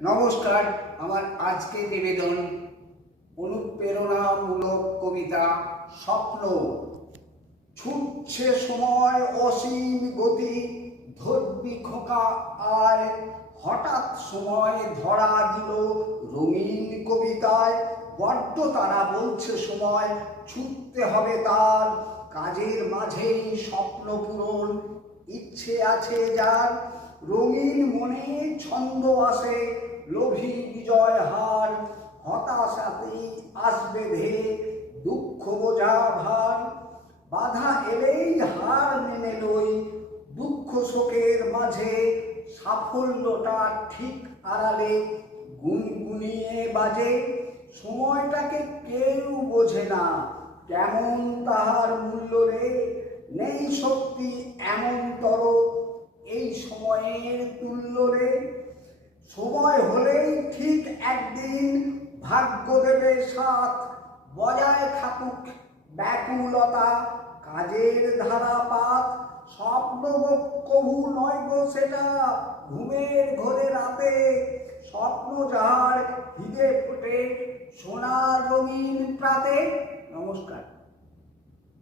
নমস্কার, আমার আজকে নিবেদন, অনুপ্রেরণামূলক কবিতা স্বপ্ন। ছুটছে সময় অসীম গতি ধরবি খোকা আয় হঠাৎ সময় ধরা দিল রঙিন কবিতায়। বড্ড তারা বলছে সময়, ছুটতে হবে তার। কাজের মাঝেই স্বপ্ন পূরণ, ইচ্ছে আছে যার। রঙিন মনে ছন্দ আসে, লোভী বিজয় হার হতাশাতেই আসবে ধে দুঃখ বোঝা ভার। বাধা এলেই হার মেনে লই, দুঃখ শোকের মাঝে সাফল্যটা ঠিক আড়ালে গুনগুনিয়ে বাজে। সময়টাকে কেউ বোঝে না, কেমন তাহার মূল্য রে? নেই শক্তি এমনতর এই সময়ের তুল্য রে সময় হলেই ঠিক একদিন ভাগ্য দেবে সাথ বজায় থাকুক ব্যাকুলতা, কাজের ধারাপাত স্বপ্ন কভু নয় গো সেটা ঘুমের ঘরে রাতে। স্বপ্ন যাহার হৃদে ফোটে সোনার রঙিন প্রাতে। নমস্কার।